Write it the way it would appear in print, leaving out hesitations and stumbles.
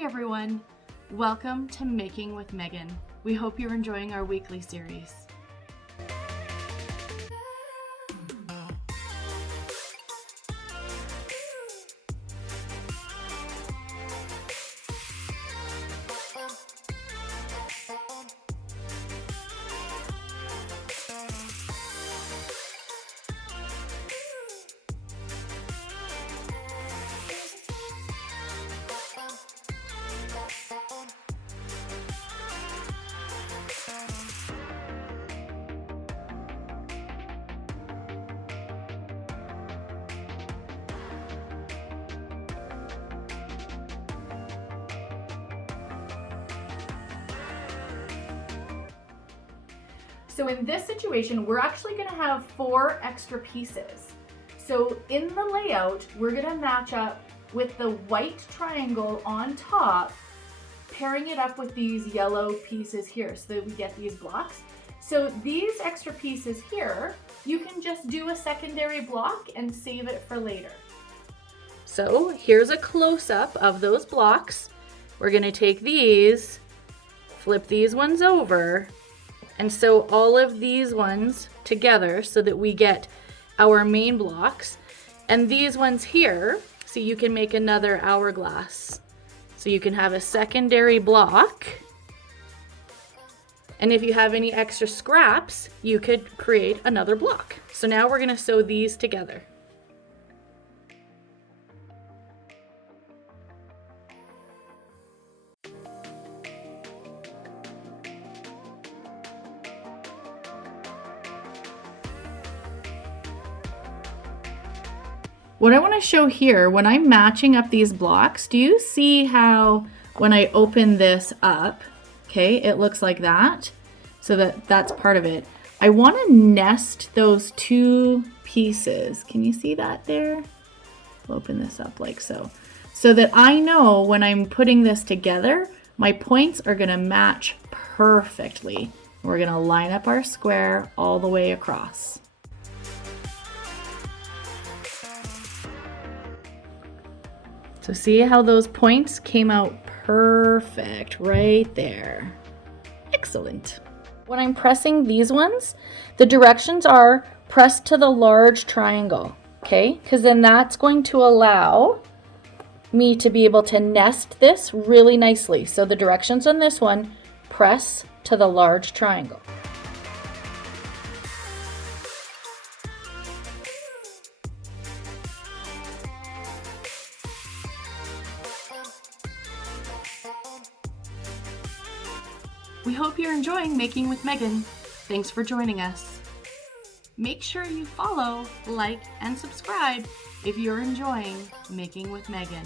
Hi everyone, welcome to Making with Meagan. We hope you're enjoying our weekly series. So in this situation, we're actually going to have 4 extra pieces. So in the layout, we're going to match up with the white triangle on top, pairing it up with these yellow pieces here so that we get these blocks. So these extra pieces here, you can just do a secondary block and save it for later. So here's a close-up of those blocks. We're going to take these, flip these ones over, and sew all of these ones together so that we get our main blocks. And these ones here, so you can make another hourglass. So you can have a secondary block. And if you have any extra scraps, you could create another block. So now we're gonna sew these together. What I want to show here, when I'm matching up these blocks, do you see how when I open this up, okay, it looks like that? So that's part of it. I want to nest those 2 pieces. Can you see that there? I'll open this up like so. So that I know when I'm putting this together, my points are going to match perfectly. We're going to line up our square all the way across. So see how those points came out perfect right there. Excellent. When I'm pressing these ones, the directions are press to the large triangle, okay? Because then that's going to allow me to be able to nest this really nicely. So the directions on this one, press to the large triangle. We hope you're enjoying Making with Meagan. Thanks for joining us. Make sure you follow, like, and subscribe if you're enjoying Making with Meagan.